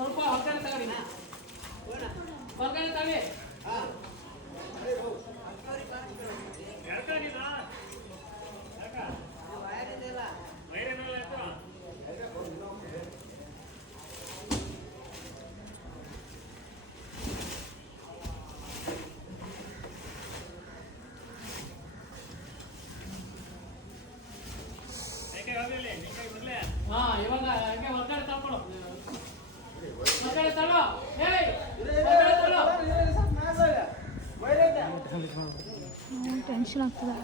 ಸ್ವಲ್ಪ ಹೊರಗಡೆ ತಗೊಳ್ಳಿ ಹೊರಗಡೆ ತಗೊಳ್ಳಿ ಇವಾಗ ಹಂಗೆ ಹೊರಗಡೆ ತಗೊಳ್ಳೋ ಹೊರಗಡೆ ತಗೊಳ್ಳೋ ಹೊರಗಡೆ ತಗೊಳ್ಳೋ ಟೆನ್ಷನ್ ಆಗ್ತದೆ.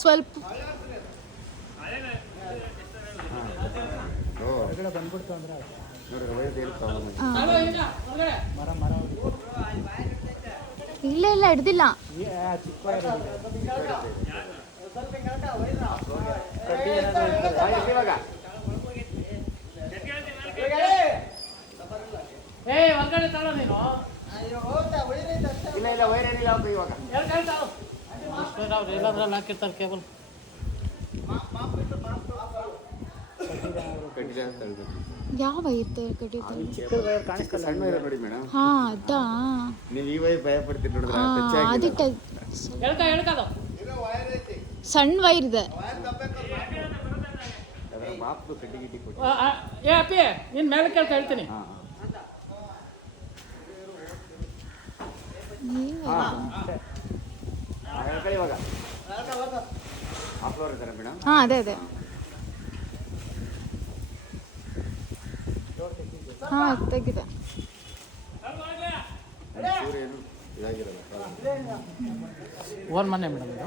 ಸ್ವಲ್ಪ ಬಂದ್ಬಿಡ್ತು ಅಂದ್ರೆ ಇಲ್ಲ ಇಲ್ಲ ಹಿಡ್ದಿಲ್ಲ. ಹೊರಗಡೆ ತಗೊಳ್ಳೋ ನೀನು ಇಲ್ಲ ಇಲ್ಲ ವೈರ್ ಏನಿಲ್ಲ ಇವಾಗ ಎಲ್ಲಾದ್ರಲ್ಲಿ ಹಾಕಿರ್ತಾರೆ ಕೇಬಲ್ ಯಾವ ಇತ್ತು ಕಟ್ಟಿದ್ದು? ಸಣ್ಣ ವೈರ್ ನೋಡಿ ಮೇಡಮ್. ಹಾ ಅದಾ ನೀವು ಈ ವೈರ್ ಭಯ ಪಡ್ತೀರಿ ನೋಡಿದ್ರೆ ಅದಿಟ್ಟ ಹೇಳ್ಕದು ಸಣ್ಣ ವೈರ್ ಇದೆ. ಅದರ ಮಾಪ್ದು ಕಡ್ಡಿ ಗಿಡ್ಡಿ ಕೊಟ್ಟು ಅಪ್ಪಿ ನೀನು ಮೇಲೆ ಕೇಳ್ಕ ಹೇಳ್ತೀನಿ. ಹೇಳ್ಕೊಳ್ಳಿ ಇವಾಗ ಫ್ಲೋರ್ ಇದ್ದಾರೆ ಮೇಡಮ್. ಹಾ ಅದೇ ಅದೇ ಹಾ ತೆಗಿದೆ. ಏನು ಇದಾಗಿರಲ್ಲ ಓನ್ ಮನೆ ಮೇಡಮ್ ಇದು.